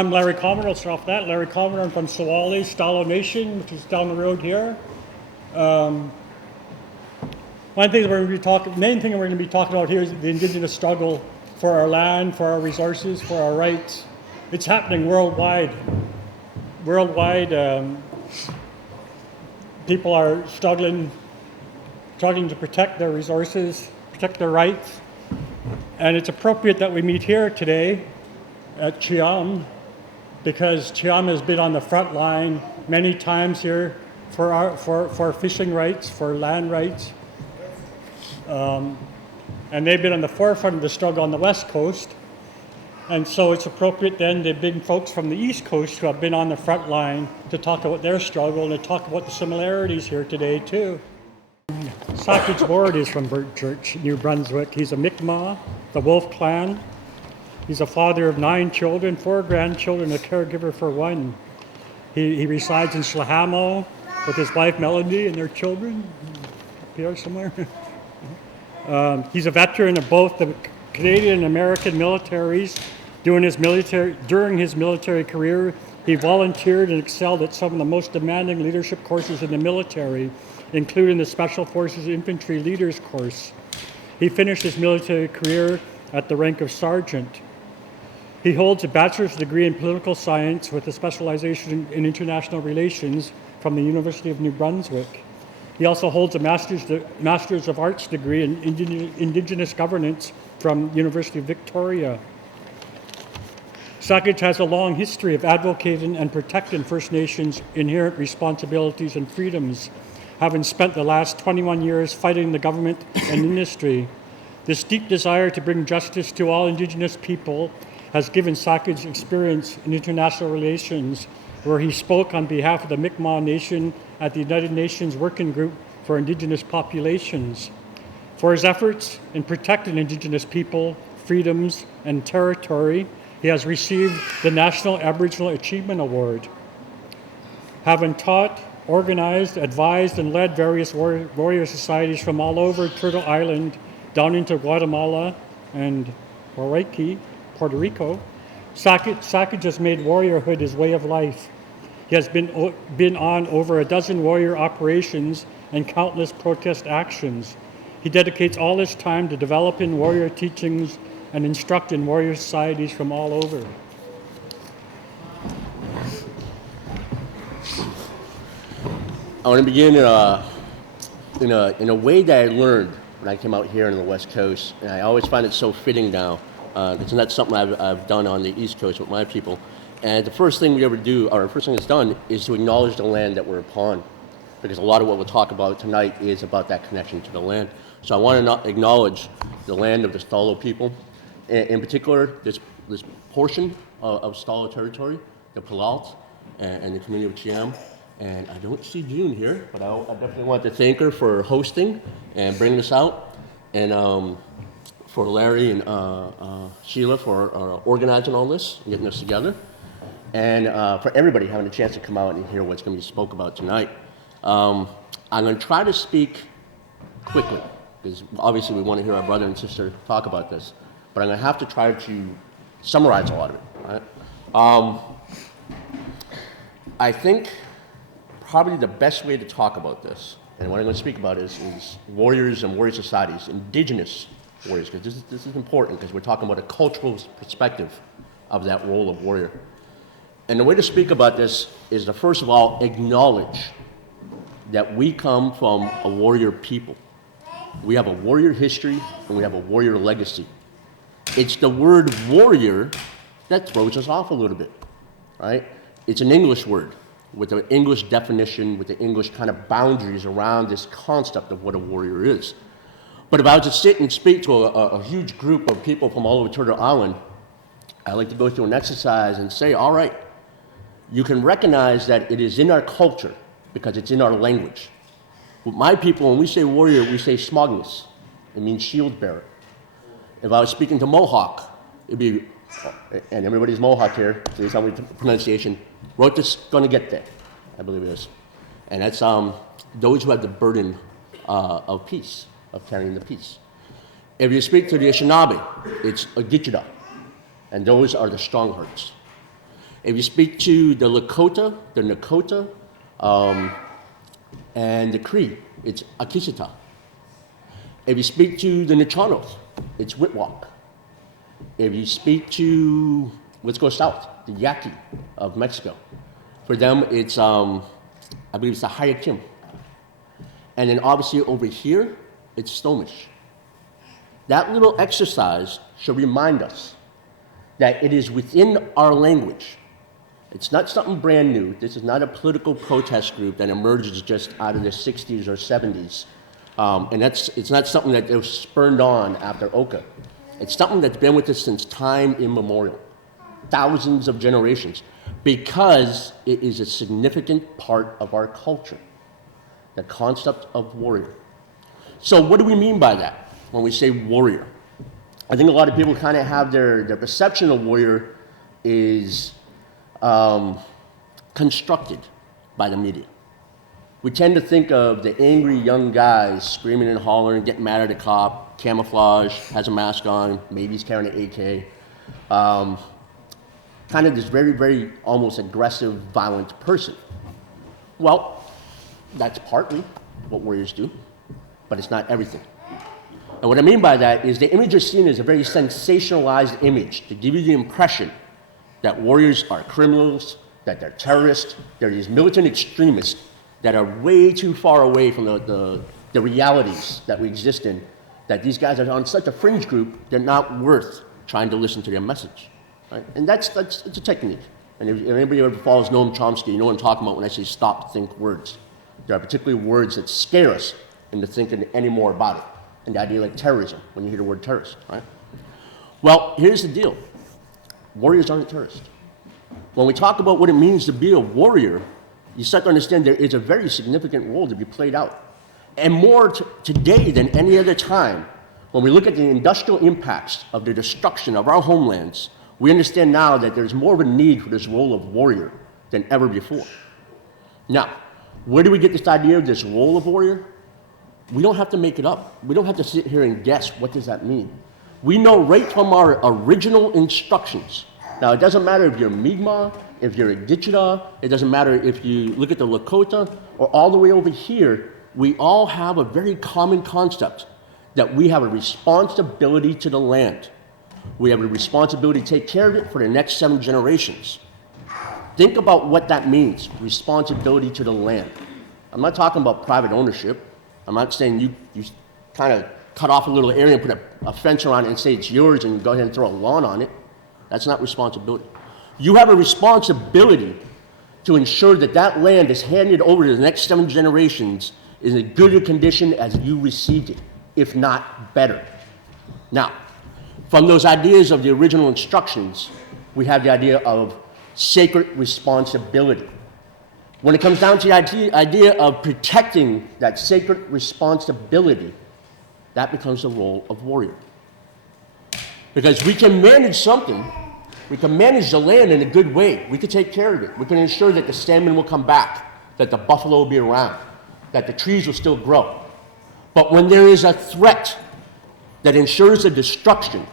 I'm Larry Commodore. I'll start off that. Larry Commodore. I'm from Sewali, Stalo Nation, which is down the road here. One thing that main thing we're going to be talking about here is the Indigenous struggle for our land, for our resources, for our rights. It's happening worldwide. People are struggling to protect their resources, protect their rights, and it's appropriate that we meet here today at Chiam, because Chiam has been on the front line many times here for fishing rights, for land rights. And they've been on the forefront of the struggle on the West Coast. And so it's appropriate then to bring folks from the East Coast who have been on the front line to talk about their struggle and to talk about the similarities here today too. Sakej Ward is from Church, New Brunswick. He's a Mi'kmaq, the Wolf Clan. He's a father of 9 children, 4 grandchildren, a caregiver for 1. He resides in Slahamo with his wife Melody and their children. Up here somewhere. He's a veteran of both the Canadian and American militaries. During his military career, he volunteered and excelled at some of the most demanding leadership courses in the military, including the Special Forces Infantry Leaders Course. He finished his military career at the rank of sergeant. He holds a bachelor's degree in political science with a specialization in international relations from the University of New Brunswick. He also holds a Master's of Arts degree in Indigenous Governance from University of Victoria. Sakej has a long history of advocating and protecting First Nations' inherent responsibilities and freedoms, having spent the last 21 years fighting the government and industry. This deep desire to bring justice to all Indigenous people has given Sakej experience in international relations, where he spoke on behalf of the Mi'kmaq Nation at the United Nations Working Group for Indigenous Populations. For his efforts in protecting Indigenous people, freedoms, and territory, he has received the National Aboriginal Achievement Award. Having taught, organized, advised, and led various warrior societies from all over Turtle Island down into Guatemala and Puerto Rico, Sakej has made warriorhood his way of life. He has been on over a dozen warrior operations and countless protest actions. He dedicates all his time to developing warrior teachings and instructing warrior societies from all over. I want to begin in a way that I learned when I came out here on the West Coast, and I always find it so fitting now. It's not something I've done on the East Coast with my people. And the first thing we ever do, or the first thing that's done, is to acknowledge the land that we're upon, because a lot of what we'll talk about tonight is about that connection to the land. So I want to acknowledge the land of the Stalo people, in particular this portion of Stalo territory, the Palalt and the community of Chiam. And I don't see June here, but I definitely want to thank her for hosting and bringing us out, and for Larry and Sheila for organizing all this and getting us together, and for everybody having a chance to come out and hear what's going to be spoke about tonight. I'm going to try to speak quickly, because obviously we want to hear our brother and sister talk about this, but I'm going to have to try to summarize a lot of it. Right? I think probably the best way to talk about this, and what I'm going to speak about is warriors and warrior societies, Indigenous warriors, because this is important, because we're talking about a cultural perspective of that role of warrior. And the way to speak about this is to first of all acknowledge that we come from a warrior people. We have a warrior history and we have a warrior legacy. It's the word warrior that throws us off a little bit, right? It's an English word with an English definition, with the English kind of boundaries around this concept of what a warrior is. But if I was to sit and speak to a huge group of people from all over Turtle Island, I like to go through an exercise and say, all right, you can recognize that it is in our culture because it's in our language. With my people, when we say warrior, we say smugness. It means shield bearer. If I was speaking to Mohawk, it'd be, and everybody's Mohawk here, so you tell me the pronunciation, wrote this gonna get there, I believe it is. And that's those who have the burden of peace, of carrying the peace. If you speak to the Anishinaabe, it's a Gitchida, and those are the strong hearts. If you speak to the Lakota, the Nakota, and the Cree, it's Akisita. If you speak to the Nichanos, it's Whitwalk. If you speak to, let's go south, the Yaqui of Mexico. For them, it's, I believe it's the Hayakim. And then obviously over here, it's Stonemish. That little exercise should remind us that it is within our language. It's not something brand new. This is not a political protest group that emerges just out of the 60s or 70s. And it's not something that was spurned on after Oka. It's something that's been with us since time immemorial, thousands of generations, because it is a significant part of our culture, the concept of warrior. So what do we mean by that when we say warrior? I think a lot of people kind of have their perception of warrior is constructed by the media. We tend to think of the angry young guys screaming and hollering, getting mad at a cop, camouflage, has a mask on, maybe he's carrying an AK. Kind of this very, very almost aggressive, violent person. Well, that's partly what warriors do, but it's not everything. And what I mean by that is the image you're seeing is a very sensationalized image to give you the impression that warriors are criminals, that they're terrorists, they're these militant extremists that are way too far away from the realities that we exist in, that these guys are on such a fringe group, they're not worth trying to listen to their message. Right? And it's a technique. And if anybody ever follows Noam Chomsky, you know what I'm talking about when I say stop, think words. There are particularly words that scare us into thinking any more about it. And the idea like terrorism, when you hear the word terrorist, right? Well, here's the deal. Warriors aren't terrorists. When we talk about what it means to be a warrior, you start to understand there is a very significant role to be played out. And more today than any other time, when we look at the industrial impacts of the destruction of our homelands, we understand now that there's more of a need for this role of warrior than ever before. Now, where do we get this idea of this role of warrior? We don't have to make it up. We don't have to sit here and guess what does that mean. We know right from our original instructions. Now, it doesn't matter if you're Mi'kmaq, if you're a Gitchita, it doesn't matter if you look at the Lakota, or all the way over here, we all have a very common concept that we have a responsibility to the land. We have a responsibility to take care of it for the next 7 generations. Think about what that means, responsibility to the land. I'm not talking about private ownership. I'm not saying you kind of cut off a little area and put a fence around it and say it's yours and go ahead and throw a lawn on it. That's not responsibility. You have a responsibility to ensure that that land is handed over to the next 7 generations in as good a condition as you received it, if not better. Now, from those ideas of the original instructions, we have the idea of sacred responsibility. When it comes down to the idea of protecting that sacred responsibility, that becomes the role of warrior. Because we can manage something, we can manage the land in a good way. We can take care of it. We can ensure that the salmon will come back, that the buffalo will be around, that the trees will still grow. But when there is a threat that ensures the destruction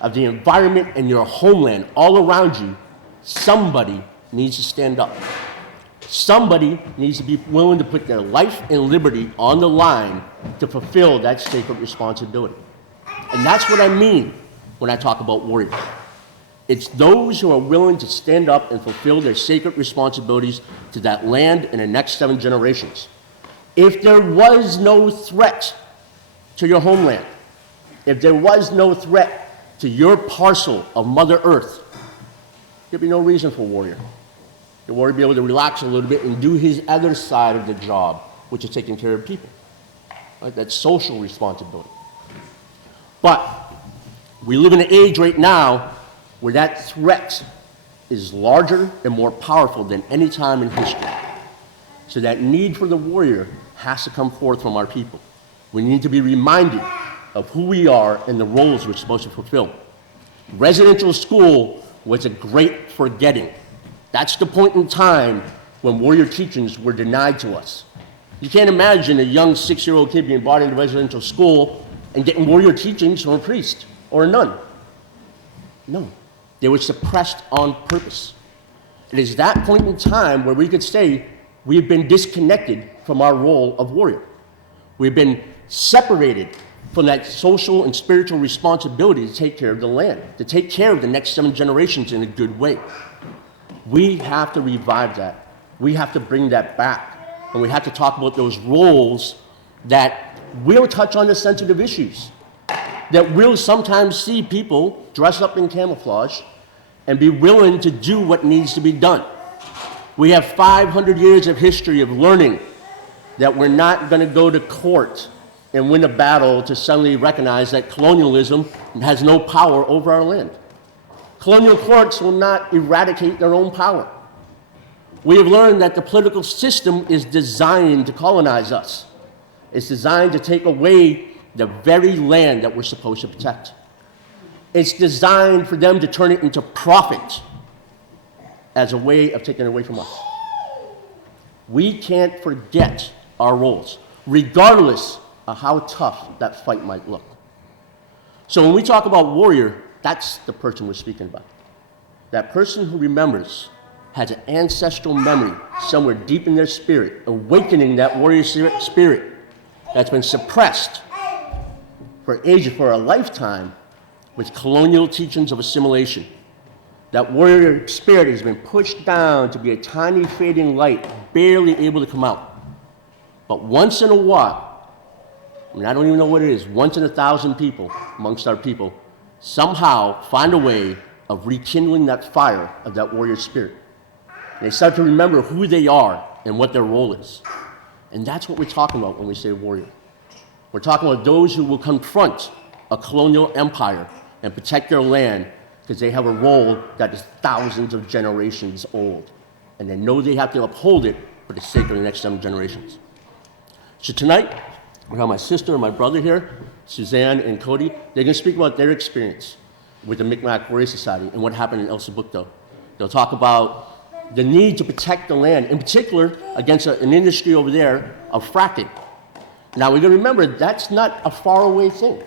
of the environment and your homeland all around you, somebody needs to stand up. Somebody needs to be willing to put their life and liberty on the line to fulfill that sacred responsibility. And that's what I mean when I talk about warriors. It's those who are willing to stand up and fulfill their sacred responsibilities to that land in the next 7 generations. If there was no threat to your homeland, if there was no threat to your parcel of Mother Earth, there'd be no reason for a warrior. The warrior would be able to relax a little bit and do his other side of the job, which is taking care of people. Right? That's social responsibility. But we live in an age right now where that threat is larger and more powerful than any time in history. So that need for the warrior has to come forth from our people. We need to be reminded of who we are and the roles we're supposed to fulfill. Residential school was a great forgetting. That's the point in time when warrior teachings were denied to us. You can't imagine a young 6-year-old kid being brought into residential school and getting warrior teachings from a priest or a nun. No, they were suppressed on purpose. It is that point in time where we could say we've been disconnected from our role of warrior. We've been separated from that social and spiritual responsibility to take care of the land, to take care of the next 7 generations in a good way. We have to revive that. We have to bring that back. And we have to talk about those roles that will touch on the sensitive issues, that will sometimes see people dress up in camouflage and be willing to do what needs to be done. We have 500 years of history of learning that we're not going to go to court and win a battle to suddenly recognize that colonialism has no power over our land. Colonial courts will not eradicate their own power. We have learned that the political system is designed to colonize us. It's designed to take away the very land that we're supposed to protect. It's designed for them to turn it into profit as a way of taking it away from us. We can't forget our roles, regardless of how tough that fight might look. So when we talk about warrior, that's the person we're speaking about. That person who remembers, has an ancestral memory somewhere deep in their spirit, awakening that warrior spirit that's been suppressed for ages, for a lifetime, with colonial teachings of assimilation. That warrior spirit has been pushed down to be a tiny fading light, barely able to come out. But once in a while, I don't even know what it is, once in 1,000 people amongst our people, somehow find a way of rekindling that fire of that warrior spirit. And they start to remember who they are and what their role is. And that's what we're talking about when we say warrior. We're talking about those who will confront a colonial empire and protect their land because they have a role that is thousands of generations old. And they know they have to uphold it for the sake of the next 7 generations. So tonight, we have my sister and my brother here, Suzanne and Cody. They're going to speak about their experience with the Mi'kmaq Warrior Society and what happened in El Sabucto. They'll talk about the need to protect the land, in particular against an industry over there of fracking. Now, we're going to remember that's not a faraway thing.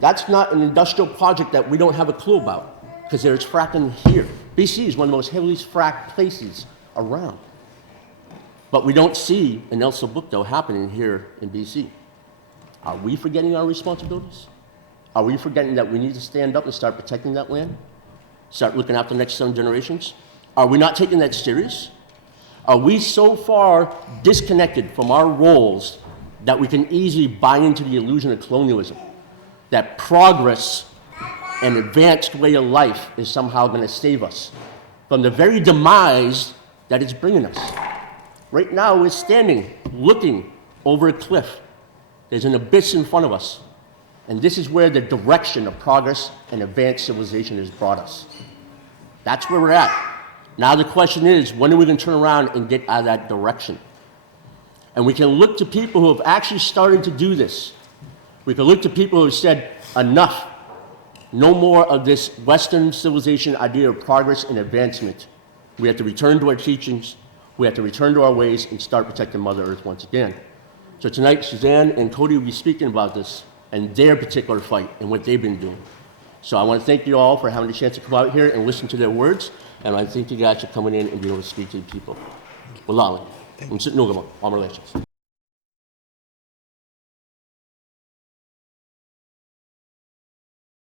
That's not an industrial project that we don't have a clue about, because there's fracking here. BC is one of the most heavily fracked places around. But we don't see an El Sabucto happening here in BC. Are we forgetting our responsibilities? Are we forgetting that we need to stand up and start protecting that land? Start looking after the next 7 generations? Are we not taking that serious? Are we so far disconnected from our roles that we can easily buy into the illusion of colonialism? That progress and advanced way of life is somehow going to save us from the very demise that it's bringing us. Right now, we're standing, looking over a cliff. There's an abyss in front of us. And this is where the direction of progress and advanced civilization has brought us. That's where we're at. Now the question is, when are we going to turn around and get out of that direction? And we can look to people who have actually started to do this. We can look to people who have said, enough. No more of this Western civilization idea of progress and advancement. We have to return to our teachings. We have to return to our ways and start protecting Mother Earth once again. So tonight, Suzanne and Cody will be speaking about this and their particular fight and what they've been doing. So I want to thank you all for having the chance to come out here and listen to their words. And I thank you guys for coming in and being able to speak to the people. Walali. Relations.